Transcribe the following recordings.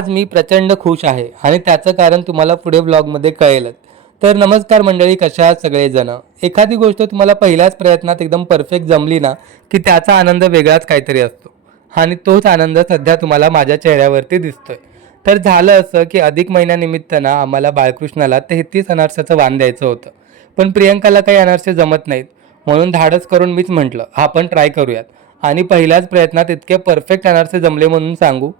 आज मी प्रचंड खुश आहे आणि त्याचं कारण तुम्हाला पुढे ब्लॉगमध्ये कळेलच. तर नमस्कार मंडळी, कशा आहात सगळेजण. एखादी गोष्ट तुम्हाला पहिल्याच प्रयत्नात एकदम परफेक्ट जमली ना की त्याचा आनंद वेगळाच काहीतरी असतो आणि तोच आनंद सध्या तुम्हाला माझ्या चेहऱ्यावरती दिसतोय. तर झालं असं की अधिक महिन्यानिमित्त ना आम्हाला बाळकृष्णाला 33 अनारसाचं वाण द्यायचं होतं. पण प्रियंकाला काही अनारसे जमत नाहीत, म्हणून धाडस करून मीच म्हटलं आपण ट्राय करूयात. आणि पहिल्याच प्रयत्नात इतके परफेक्ट अनारसे जमले म्हणून सांगू.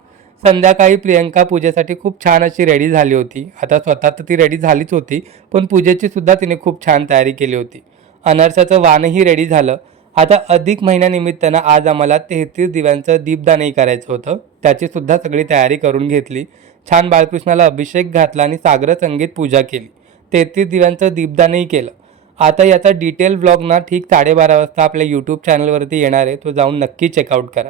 संध्याकाळी प्रियंका पूजेसाठी खूप छान अशी रेडी झाली होती. आता स्वतः तर ती रेडी झालीच होती, पण पूजेची सुद्धा तिने खूप छान तयारी केली होती. अनारसाचं वाणही रेडी झालं. आता अधिक महिन्यानिमित्तानं आज आम्हाला 33 दिव्यांचं दीपदानही करायचं होतं. त्याची सुद्धा सगळी तयारी करून घेतली. छान बाळकृष्णाला अभिषेक घातला आणि सागर संगीत पूजा केली. 33 दिव्यांचं दीपदानही केलं. आता याचा डिटेल व्लॉग ना ठीक 12:30 वाजता आपल्या यूट्यूब चॅनलवरती येणार आहे. तो जाऊन नक्की चेकआउट करा.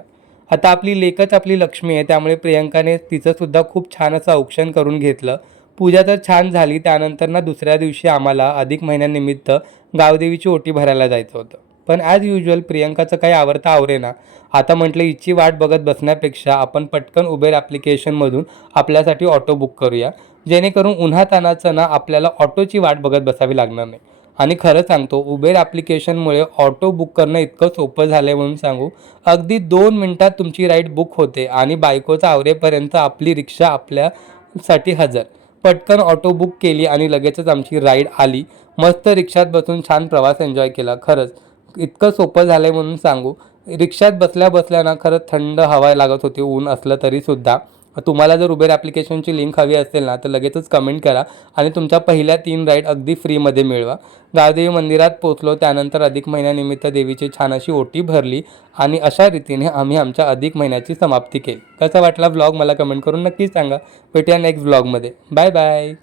आता आपली लेकच आपली लक्ष्मी आहे, त्यामुळे प्रियंकाने तिचंसुद्धा खूप छान असं औक्षण करून घेतलं. पूजा तर छान झाली. त्यानंतर ना दुसऱ्या दिवशी आम्हाला अधिक महिन्यानिमित्त गावदेवीची ओटी भरायला जायचं होतं. पण ॲज युज्युअल प्रियंकाचं काही आवरता आवरेना. आता म्हटलं हिची वाट बघत बसण्यापेक्षा आपण पटकन उबेर ॲप्लिकेशनमधून आपल्यासाठी ऑटो बुक करूया, जेणेकरून उन्हातानाचं ना आपल्याला ऑटोची वाट बघत बसावी लागणार नाही. आणि खरं सांगतो, उबेर ॲप्लिकेशनमुळे ऑटो बुक करणं इतकं सोपं झालं आहे म्हणून सांगू. अगदी 2 मिनिटात तुमची राईड बुक होते आणि बायकोचं आवरेपर्यंत आपली रिक्षा आपल्यासाठी हजर. पटकन ऑटो बुक केली आणि लगेचच आमची राईड आली. मस्त रिक्षात बसून छान प्रवास एन्जॉय केला. खरंच इतकं सोपं झालं आहे म्हणून सांगू. रिक्षात बसल्या बसल्या ना खरंच थंड हवा लागत होती, ऊन असलं तरीसुद्धा. तुम्हाला जर उबेर ॲप्लिकेशनची लिंक हवी असेल ना तर लगेचच कमेंट करा आणि तुमच्या पहिल्या 3 राईड अगदी फ्रीमध्ये मिळवा. गावदेवी मंदिरात पोचलो. त्यानंतर अधिक महिन्यानिमित्त देवीची छान अशी ओटी भरली आणि अशा रीतीने आम्ही आमच्या अधिक महिन्याची समाप्ती केली. कसा वाटला व्लॉग मला कमेंट करून नक्कीच सांगा. भेटूया नेक्स्ट व्लॉगमध्ये. Bye bye.